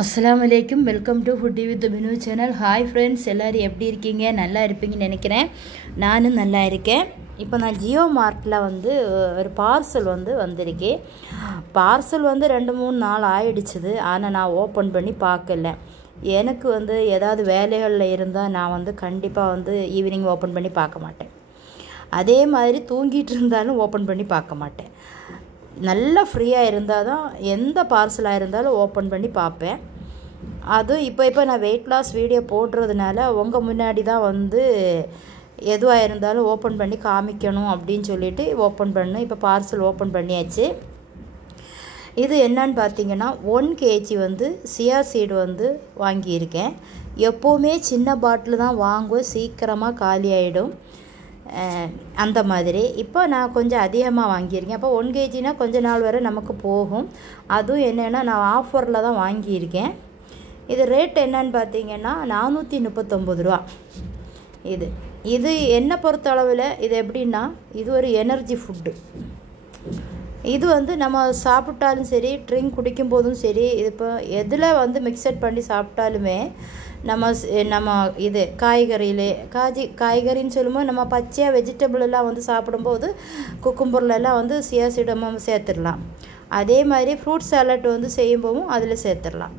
அஸ்ஸலாமுஅலைக்கும். Welcome to foodie with Binu channel. Hi friends, எல்லோரும் எப்படி இருக்கீங்க? நல்லா இருப்பீங்கன்னு நினைக்கிறேன். நானும் நல்லா இருக்கேன். இப்போ நான் ஜியோ மார்ட்டில் ஒரு பார்சல் வந்திருக்கேன். பார்சல் 2-3 நாள் ஆயிடுச்சுது. ஆனால் நான் ஓப்பன் பண்ணி பார்க்கல. எனக்கு ஏதாவது வேலைகளில் இருந்தால் நான் கண்டிப்பாக ஈவினிங் ஓப்பன் பண்ணி பார்க்க மாட்டேன். அதே மாதிரி தூங்கிட்டு இருந்தாலும் ஓப்பன் பண்ணி பார்க்க மாட்டேன். நல்லா ஃப்ரீயாக இருந்தால் தான் எந்த பார்சலாக இருந்தாலும் ஓப்பன் பண்ணி பார்ப்பேன். அதுவும் இப்போ நான் வெயிட் லாஸ் வீடியோ போடுறதுனால உங்கள் முன்னாடி தான் எதுவாக இருந்தாலும் ஓப்பன் பண்ணி காமிக்கணும் அப்படின்னு சொல்லிட்டு ஓப்பன் பண்ணு. இப்போ பார்சல் ஓப்பன் பண்ணியாச்சு. இது என்னன்னு பார்த்தீங்கன்னா 1 kg சியா சீடு வாங்கியிருக்கேன். எப்போவுமே சின்ன பாட்டில் தான் வாங்குவேன், சீக்கிரமாக காலி ஆகிடும் அந்த மாதிரி. இப்போ நான் கொஞ்சம் அதிகமாக வாங்கியிருக்கேன். அப்போ 1 kgனா கொஞ்ச நாள் வரை நமக்கு போகும். அதுவும் என்னென்னா நான் ஆஃபரில் தான் வாங்கியிருக்கேன். இது ரேட் என்னன்னு பார்த்தீங்கன்னா 439 ரூபா. இது என்னை பொறுத்த அளவில் இது எப்படின்னா, இது ஒரு எனர்ஜி ஃபுட்டு. இது நம்ம சாப்பிட்டாலும் சரி, ட்ரிங்க் குடிக்கும் போதும் சரி, இது இப்போ எதில் மிக்சட் பண்ணி சாப்பிட்டாலுமே நம்ம இது காய்கறின்னு சொல்லும்போது நம்ம பச்சையாக வெஜிடபிள் எல்லாம் சாப்பிடும்போது குக்கும்பர்லாம் சியா சீடமாக சேர்த்துடலாம். அதே மாதிரி ஃப்ரூட் சாலட் செய்யும்போதும் அதில் சேர்த்துடலாம்.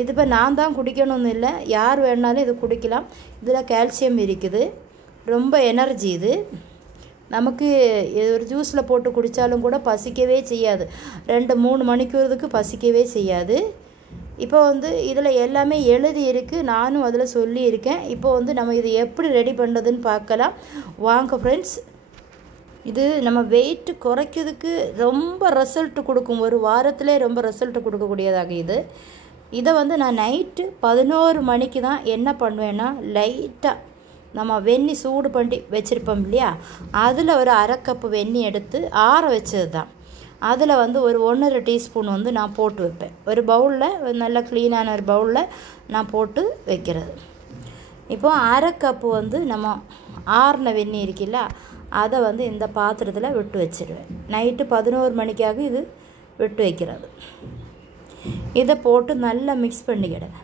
இது இப்போ நான் தான் குடிக்கணும்னு இல்லை, யார் வேணாலும் இது குடிக்கலாம். இதில் கால்சியம் இருக்குது, ரொம்ப எனர்ஜி. இது நமக்கு ஒரு ஜூஸில் போட்டு குடித்தாலும் கூட பசிக்கவே செய்யாது. 2-3 மணிக்கூறதுக்கு பசிக்கவே செய்யாது. இப்போ இதில் எல்லாமே எழுதி இருக்குது, நானும் அதில் சொல்லியிருக்கேன். இப்போ நம்ம இது எப்படி ரெடி பண்ணுறதுன்னு பார்க்கலாம் வாங்க ஃப்ரெண்ட்ஸ். இது நம்ம வெயிட் குறைக்கிறதுக்கு ரொம்ப ரிசல்ட் கொடுக்கும். ஒரு வாரத்திலே ரொம்ப ரிசல்ட் கொடுக்கக்கூடியதாக இதை நான் நைட்டு 11 மணிக்கு தான் என்ன பண்ணுவேன்னா, லைட்டாக நம்ம வெந்நி சூடு பண்ணி வச்சுருப்போம் இல்லையா, அதில் ஒரு 1/2 கப்பு வெந்நி எடுத்து ஆற வச்சது தான். அதில் ஒரு 1.5 டீஸ்பூன் நான் போட்டு வைப்பேன். ஒரு பவுலில், நல்ல க்ளீனான ஒரு பவுலில் நான் போட்டு வைக்கிறது. இப்போ 1/2 கப்பு நம்ம ஆறின வெந்நி இருக்குல்ல, அதை இந்த பாத்திரத்தில் விட்டு வச்சிடுவேன். நைட்டு 11 மணிக்காக இது விட்டு வைக்கிறது. இதை போட்டு நல்லா மிக்ஸ் பண்ணிக்கிடுங்க.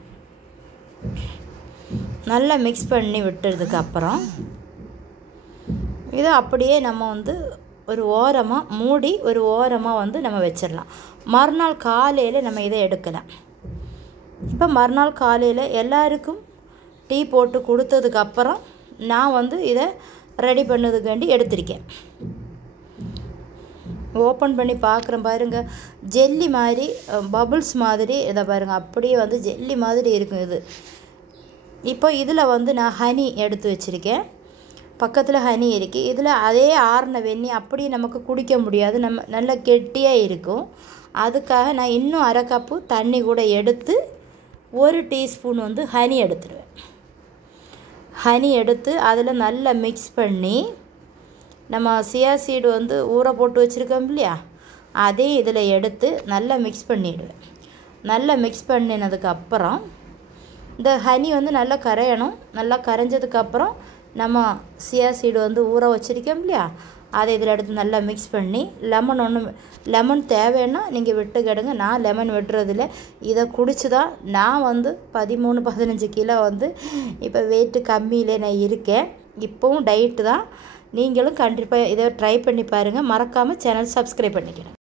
நல்லா மிக்ஸ் பண்ணி விட்டுறதுக்கு அப்புறம் இதை அப்படியே நம்ம ஒரு ஓரமாக மூடி ஒரு ஓரமாக நம்ம வச்சிடலாம். மறுநாள் காலையில் நம்ம இதை எடுக்கலாம். இப்போ மறுநாள் காலையில் எல்லாருக்கும் டீ போட்டு கொடுத்ததுக்கப்புறம் நான் இதை ரெடி பண்ணதுக்காண்டி எடுத்திருக்கேன். ஓப்பன் பண்ணி பார்க்குறேன் பாருங்கள், ஜெல்லி மாதிரி, பபுள்ஸ் மாதிரி. இதை பாருங்கள், அப்படியே ஜெல்லி மாதிரி இருக்கும் இது. இப்போ இதில் நான் ஹனி எடுத்து வச்சுருக்கேன். பக்கத்தில் ஹனி இருக்குது. இதில் அதே ஆறின வெந்நி அப்படியே நமக்கு குடிக்க முடியாது, நம்ம நல்லா கெட்டியாக இருக்கும். அதுக்காக நான் இன்னும் 1/2 கப்பு தண்ணி கூட எடுத்து 1 டீஸ்பூன் ஹனி எடுத்துடுவேன். ஹனி எடுத்து அதில் நல்லா மிக்ஸ் பண்ணி, நம்ம சியா சீடு ஊற போட்டு வச்சுருக்கோம் இல்லையா, அதே இதில் எடுத்து நல்லா மிக்ஸ் பண்ணிவிடுவேன். நல்லா மிக்ஸ் பண்ணினதுக்கப்புறம் இந்த ஹனி நல்லா கரையணும். நல்லா கரைஞ்சதுக்கப்புறம் நம்ம சியா சீடு ஊற வச்சுருக்கோம் இல்லையா, அதை இதில் எடுத்து நல்லா மிக்ஸ் பண்ணி, லெமன் தேவைன்னா நீங்கள் விட்டுக்கிடுங்க. நான் லெமன் விட்டுறதில்ல. இதை குடிச்சு தான் நான் 13-15 கிலோ இப்போ வெயிட்டு கம்மியிலே நான் இருக்கேன். இப்போவும் டயட்டு தான். நீங்களும் கண்டிப்பாக இதை ட்ரை பண்ணி பாருங்கள். மறக்காமல் சேனல் சப்ஸ்கிரைப் பண்ணிக்கிறேன்.